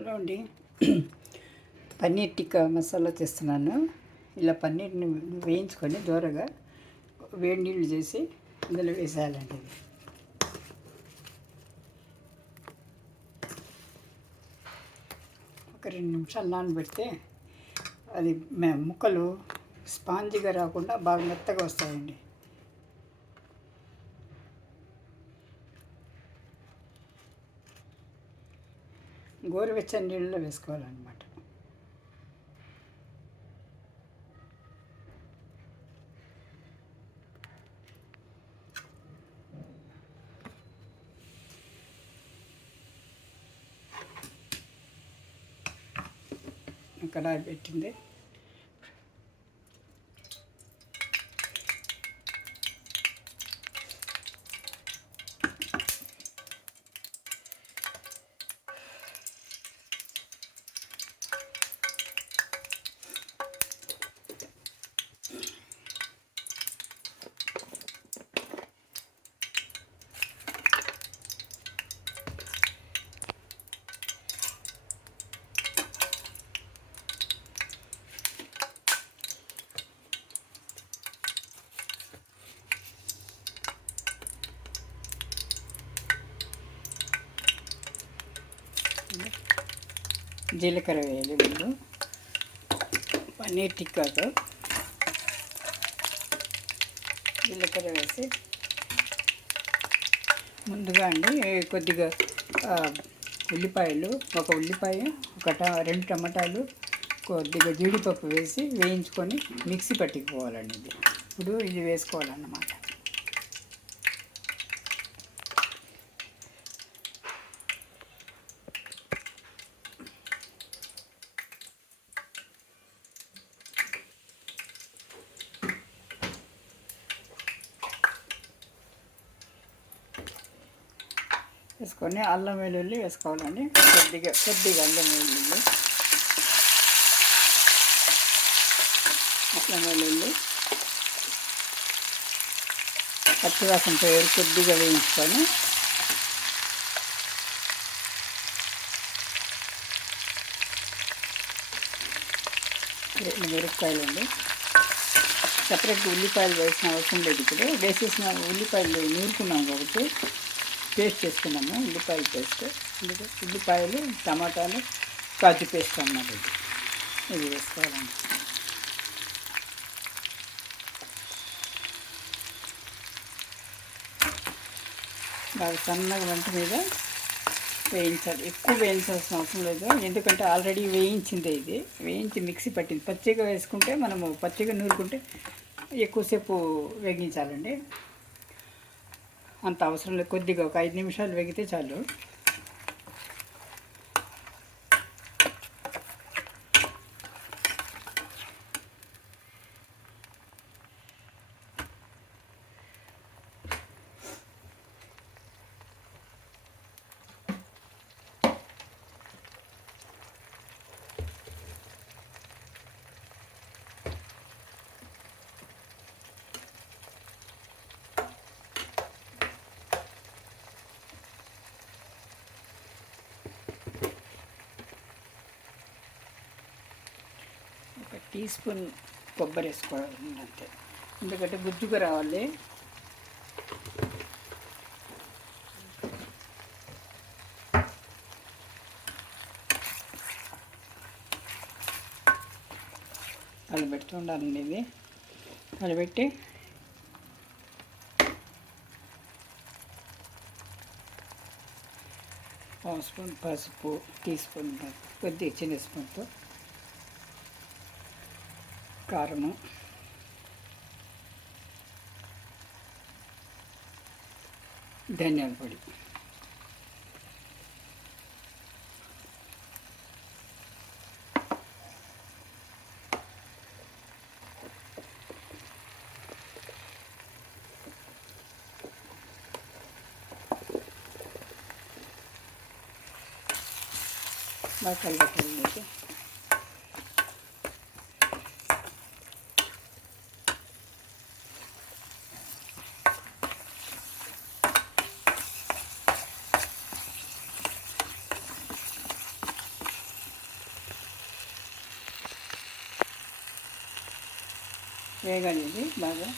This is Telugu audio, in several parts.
హలో అండి. పన్నీర్ టిక్కా మసాలా చేస్తున్నాను. ఇలా పన్నీర్ని వేయించుకొని దూరగా వేడి నీళ్ళు చేసి అందులో వేసేయాలండి. ఒక 2 నిమిషాలు నానబెడితే అది ముక్కలు స్పాంజీగా రాకుండా బాగా మెత్తగా వస్తాయండి. గోరువెచ్చని నీళ్ళలో వేసుకోవాలన్నమాట. కడాయి పెట్టింది. జీలకర్ర వేయాలి ముందు. పన్నీర్ టిక్కాతో జీలకర్ర వేసి ముందుగా అండి కొద్దిగా ఉల్లిపాయలు, ఒక ఉల్లిపాయ, ఒక 2 టమాటాలు, కొద్దిగా జీడిపప్పు వేసి వేయించుకొని మిక్సీ పట్టుకుపోవాలండి. ఇప్పుడు ఇది వేసుకోవాలన్నమాట. వేసుకొని అల్లం వెల్లుల్లి వేసుకోవాలండి. కొద్దిగా అల్లం వెల్లుల్లి పచ్చివాసన పోయి కొద్దిగా వేయించుకొని మిరపకాయలండి. సపరేట్గా ఉల్లిపాయలు వేసిన అవసరం లేదు. ఇప్పుడు వేసేసిన ఉల్లిపాయలు నూరుకున్నాం కాబట్టి పేస్ట్ చేసుకున్నాము. ఉల్లిపాయల పేస్ట్, ఉల్లిపాయలు, టమాటాలు, కాజు పేస్ట్ అన్నమాట. ఇది వేసుకోవాలండి. బాగా సన్నగా వంట మీద వేయించాలి. ఎక్కువ వేయించాల్సిన అవసరం లేదు, ఎందుకంటే ఆల్రెడీ వేయించిందే. ఇది వేయించి మిక్సీ పట్టింది. పచ్చిగా వేసుకుంటే మనము పచ్చిగా నూరుకుంటే ఎక్కువసేపు వేగించాలండి. అంత అవసరం లేదు. కొద్దిగా ఒక 5 నిమిషాలు వేగితే చాలు. టీ స్పూన్ కొబ్బరి వేసుకోవాలి అంతే, ఎందుకంటే గుజ్జుగా రావాలి. అది పెడుతుండాలండి. ఇది అది పెట్టి పావు స్పూన్ పసుపు, టీ స్పూన్ కొద్దిగా చిన్న స్పూన్తో కారము, ధనియాల పొడి, బాగా కలిపేయాలి. వేగాలి ఇది బాగా.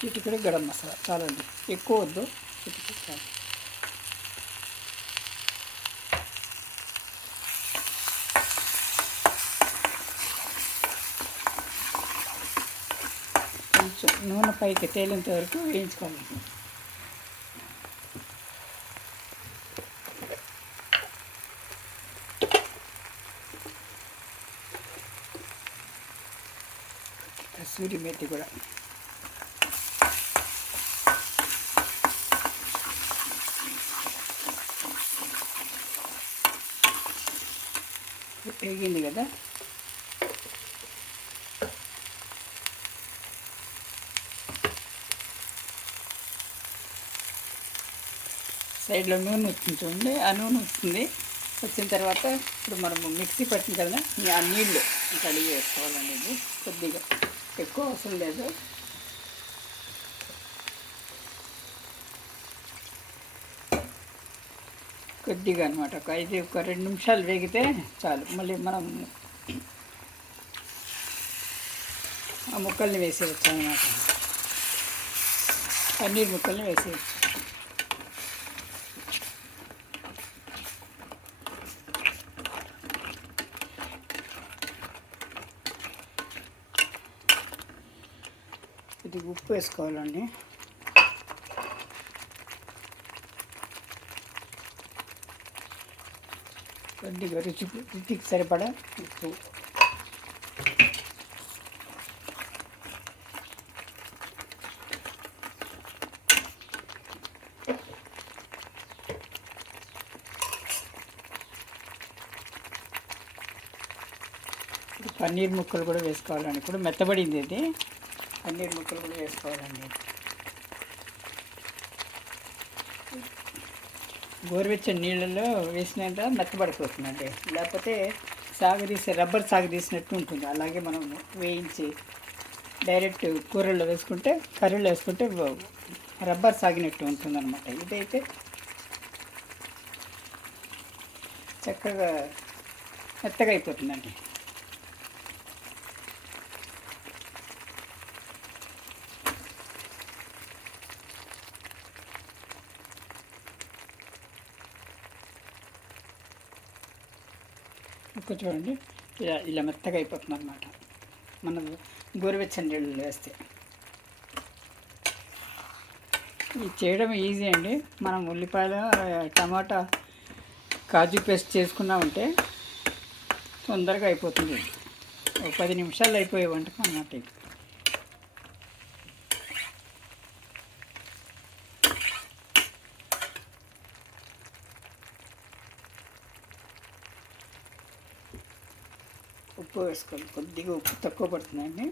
చిటికెడు గరం మసాలా చాలండి, ఎక్కువ వద్దు, చిటికెడు చాలు. కొంచెం నూనె పైకి తేలేంత వరకు వేయించుకోవాలి. కసూరి మెత్తి కూడా వేగింది కదా. సైడ్లో నూనె వస్తుంది చూడండి, ఆ నూనె వస్తుంది. వచ్చిన తర్వాత ఇప్పుడు మనము మిక్సీ పట్టిన కదా ఆ నీళ్ళు కడిగి వేసుకోవాలండి. ఇది కొద్దిగా, ఎక్కువ అవసరం లేదు. కొద్దిగా అనమాట, ఒక 2 నిమిషాలు వేగితే చాలు. మళ్ళీ మనం ఆ ముక్కల్ని వేసేయచ్చు అనమాట, పన్నీర్ ముక్కల్ని వేసేయచ్చు. ఇది ఉప్పు వేసుకోవాలండి. కొద్దిగా రుచికి సరిపడా ఉప్పు. పన్నీర్ ముక్కలు కూడా వేసుకోవాలండి. ఇప్పుడు మెత్తబడింది ఇది, పన్నీర్ ముక్కలు కూడా వేసుకోవాలండి. గోరువెచ్చని నీళ్ళలో వేసినాక మెత్తబడిపోతుందండి, లేకపోతే రబ్బర్ సాగు తీసినట్టు ఉంటుంది. అలాగే మనం వేయించి డైరెక్ట్ కూరల్లో వేసుకుంటే, కర్రీలో వేసుకుంటే రబ్బర్ సాగినట్టు ఉంటుంది అనమాట. ఇదైతే చక్కగా మెత్తగా అయిపోతుందండి. ఉప్పు చూడండి, ఇలా మెత్తగా అయిపోతుంది అనమాట మనం గోరువెచ్చని నీళ్ళు వేస్తే. ఇది చేయడం ఈజీ అండి. మనం ఉల్లిపాయలు, టమాటా, కాజు పేస్ట్ చేసుకున్నామంటే తొందరగా అయిపోతుంది. ఒక 10 నిమిషాలు అయిపోయే వంటకం అన్నమాట ఇది. ఉప్పు వేసుకోండి, కొద్దిగా ఉప్పు తక్కువ పడుతుందండి.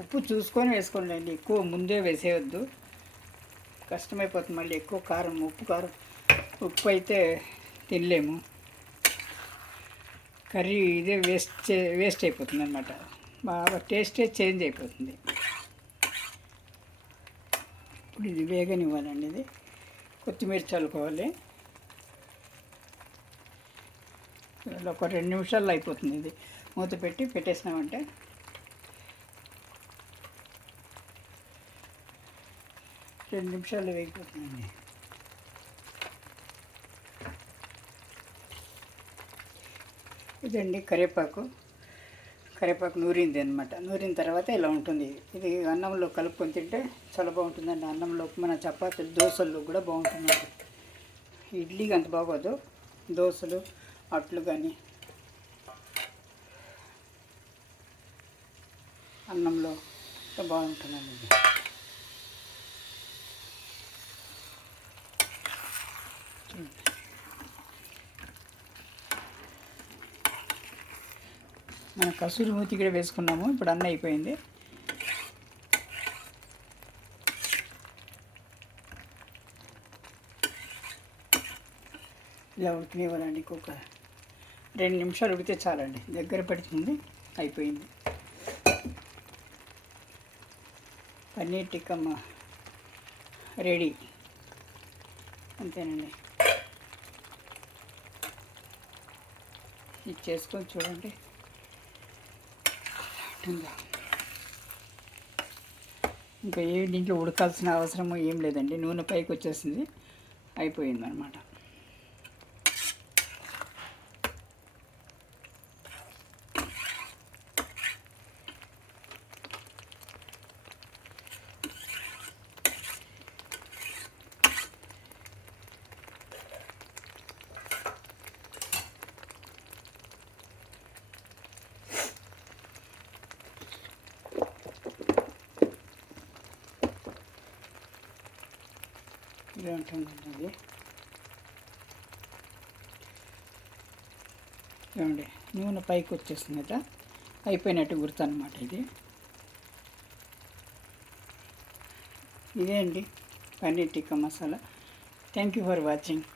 ఉప్పు చూసుకొని వేసుకోండి అండి, ఎక్కువ ముందే వేసేయద్దు, కష్టమైపోతుంది. మళ్ళీ ఎక్కువ కారం, ఉప్పు అయితే తినలేము. కర్రీ ఇదే వేస్ట్ అయిపోతుంది అన్నమాట, బాగా టేస్టే చేంజ్ అయిపోతుంది. ఇప్పుడు ఇది వేగనివ్వాలండి. ఇది కొత్తిమీర చల్లుకోవాలి. ఒక 2 నిమిషాల్లో అయిపోతుంది. ఇది మూత పెట్టి పెట్టేసినామంటే 2 నిమిషాల్లో వేగిపోతుందండి. ఇదండి కరివేపాకు నూరింది అనమాట. నూరిన తర్వాత ఇలా ఉంటుంది. ఇది అన్నంలో కలుపుకొని తింటే చాలా బాగుంటుందండి. అన్నంలో, మన చపాతీలు, దోశల్లో కూడా బాగుంటుందండి. ఇడ్లీకి అంత బాగోదు, దోశలు, అట్లు కానీ అన్నంలో బాగుంటుందండి. మనం కసూరి మూతి కూడా వేసుకున్నాము. ఇప్పుడు అన్నీ అయిపోయింది. ఇలా ఉడికినివ్వాలండి. ఇంకొక 2 నిమిషాలు ఉడికితే చాలండి, దగ్గర పడుతుంది. అయిపోయింది. పన్నీర్ టిక్కమ్మ రెడీ, అంతేనండి. ఇది చేసుకొని చూడండి. ఇంకా దీంట్లో ఉడకాల్సిన అవసరం ఏం లేదండి. నూనె పైకి వచ్చేసింది, అయిపోయిందనమాట. ఇలా ఉంటుందండి అది. చూడండి నూనె పైకి వచ్చేస్తుంది కదా, అయిపోయినట్టు గుర్తు అనమాట ఇది. ఇదే అండి paneer tikka masala. Thank you for watching.